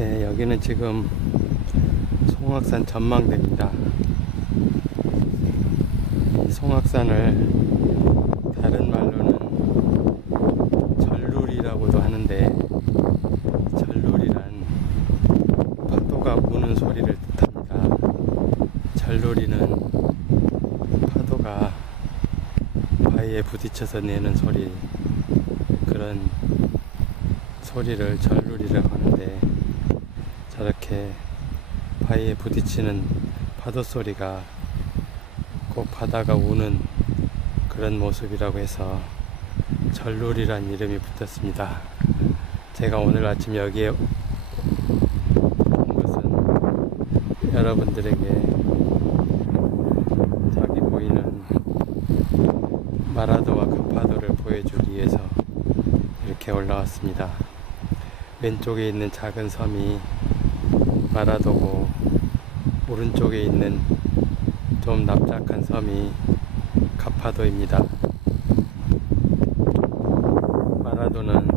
네, 여기는 지금 송악산 전망대입니다. 이 송악산을 다른 말로는 절룰이라고도 하는데 절룰이란 파도가 우는 소리를 뜻합니다. 절룰이는 파도가 바위에 부딪혀서 내는 소리 그런 소리를 절룰이라고 하는데 저렇게 바위에 부딪히는 파도 소리가 꼭 바다가 우는 그런 모습이라고 해서 절룰이란 이름이 붙었습니다. 제가 오늘 아침 여기에 온 것은 여러분들에게 저기 보이는 마라도와 카파도를 보여주기 위해서 이렇게 올라왔습니다. 왼쪽에 있는 작은 섬이 마라도고 오른쪽에 있는 좀 납작한 섬이 카파도입니다. 마라도는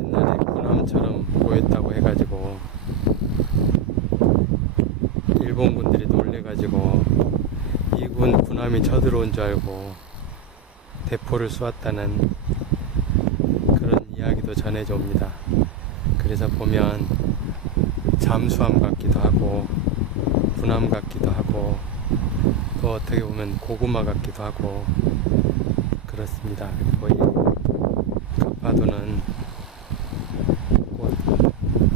옛날에 군함처럼 보였다고 해가지고 일본 군들이 놀래가지고 미군 군함이 쳐들어온 줄 알고 대포를 쏘았다는 그런 이야기도 전해져 옵니다. 그래서 보면 잠수함 같기도 하고 군함 같기도 하고 또 어떻게 보면 고구마 같기도 하고 그렇습니다. 카파도는 곧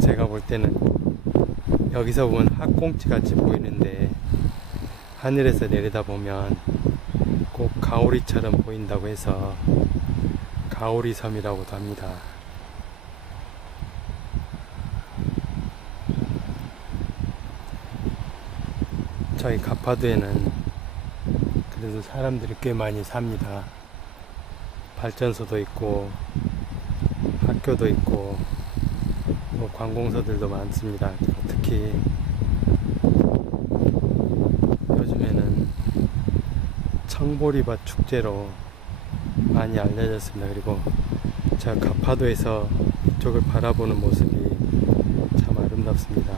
제가 볼 때는 여기서 보면 학꽁치 같이 보이는데 하늘에서 내려다 보면 꼭 가오리처럼 보인다고 해서 가오리 섬이라고도 합니다. 저희 가파도에는 그래도 사람들이 꽤 많이 삽니다. 발전소도 있고 학교도 있고 뭐 관공서들도 많습니다. 특히 요즘에는 청보리밭 축제로 많이 알려졌습니다. 그리고 제가 가파도에서 이쪽을 바라보는 모습이 참 아름답습니다.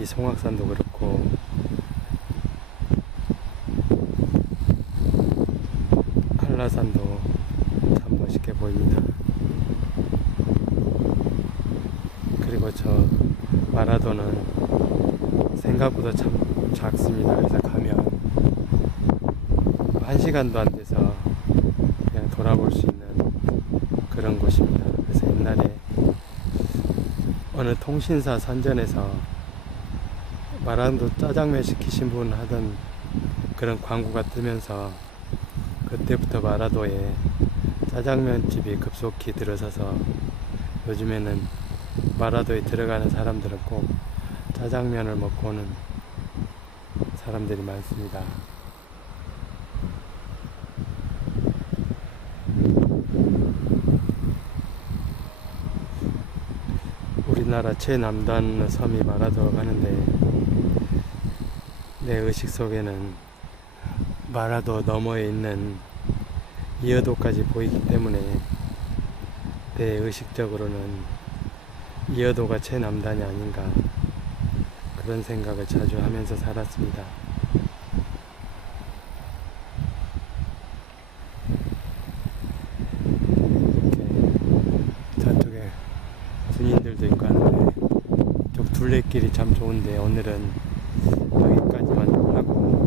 이 송악산도 그렇고 한라산도 참 멋있게 보입니다. 그리고 저 마라도는 생각보다 참 작습니다. 그래서 가면 한 시간도 안 돼서 그냥 돌아볼 수 있는 그런 곳입니다. 그래서 옛날에 어느 통신사 선전에서 마라도 짜장면 시키신 분 하던 그런 광고가 뜨면서 그때부터 마라도에 짜장면 집이 급속히 들어서서 요즘에는 마라도에 들어가는 사람들은 꼭 짜장면을 먹고 오는 사람들이 많습니다. 우리나라 최남단 섬이 마라도라고 하는데 내 의식 속에는 마라도 너머에 있는 이어도까지 보이기 때문에 내 의식적으로는 이어도가 최남단이 아닌가 그런 생각을 자주 하면서 살았습니다. 둘레길이 참 좋은데 오늘은 여기까지만 하고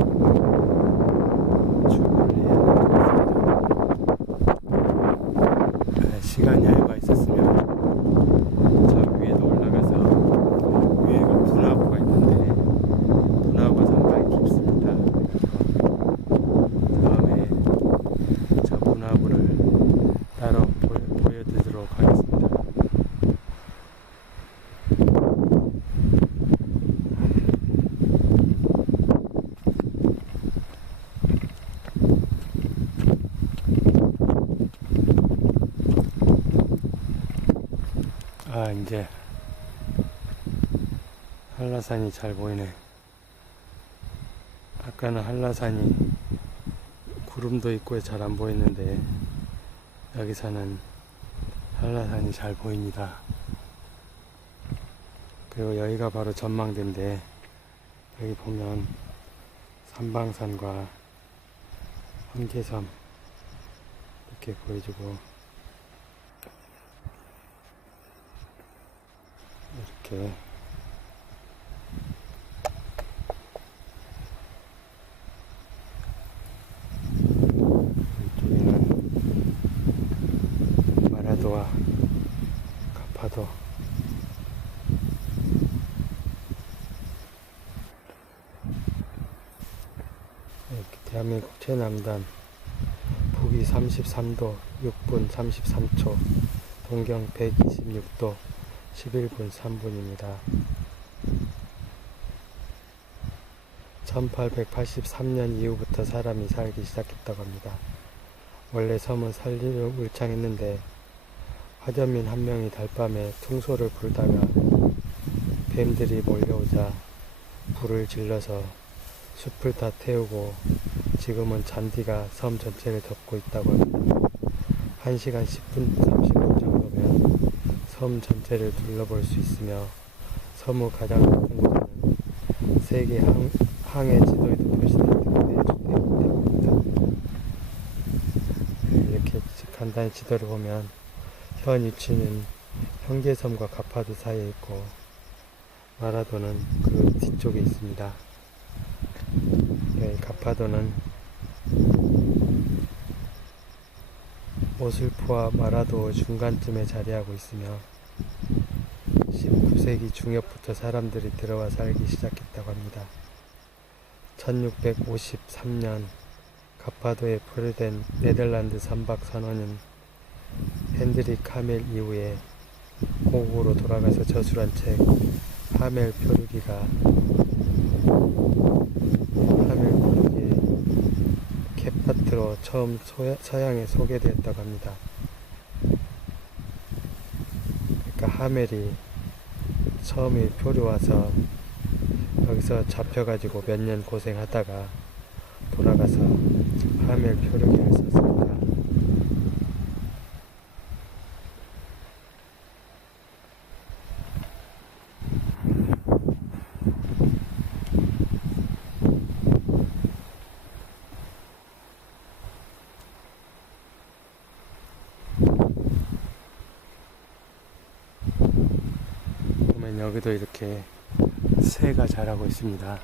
출발을 해야 될 것 같습니다. 아, 시간이 여유가 있었으면 저 위에도 올라가서 위에가 분화구가 있는데 분화구가 상당히 깊습니다. 그래서 다음에 저 분화구를 따로 보여, 보여드리도록 하겠습니다. 아 이제 한라산이 잘 보이네. 아까는 한라산이 구름도 있고 잘 안 보였는데 여기서는 한라산이 잘 보입니다. 그리고 여기가 바로 전망대인데 여기 보면 삼방산과 황제섬 이렇게 보여주고 이렇게. 이쪽에는 마라도와 가파도. 이렇게 대한민국 최남단 북위 33도 6분 33초 동경 126도 11분 3분입니다. 1883년 이후부터 사람이 살기 시작했다고 합니다. 원래 섬은 살리로 울창했는데 화전민 한 명이 달밤에 퉁소를 불다가 뱀들이 몰려오자 불을 질러서 숲을 다 태우고 지금은 잔디가 섬 전체를 덮고 있다고 합니다. 1시간 10분, 30분 정도면 섬 전체를 둘러볼 수 있으며 섬의 가장 높은 곳은 세계 항, 항해 지도에도 표시된 등대 주택입니다. 이렇게 간단히 지도를 보면 현 위치는 형제섬과 가파도 사이에 있고 마라도는 그 뒤쪽에 있습니다. 네, 가파도는 오슬프와 마라도 중간쯤에 자리하고 있으며 19세기 중엽부터 사람들이 들어와 살기 시작했다고 합니다. 1653년 가파도에 포류된 네덜란드 선박 선원은 헨드리 카멜 이후에 고국으로 돌아가서 저술한 책 하멜 표류기가 하멜 표류기의 캣파트로 처음 서양에 소개되었다고 합니다. 그러니까 하멜이 처음에 표류 와서 여기서 잡혀가지고 몇 년 고생하다가 돌아가서 하멜 표류기를 썼습니다. 보면 여기도 이렇게 새가 자라고 있습니다.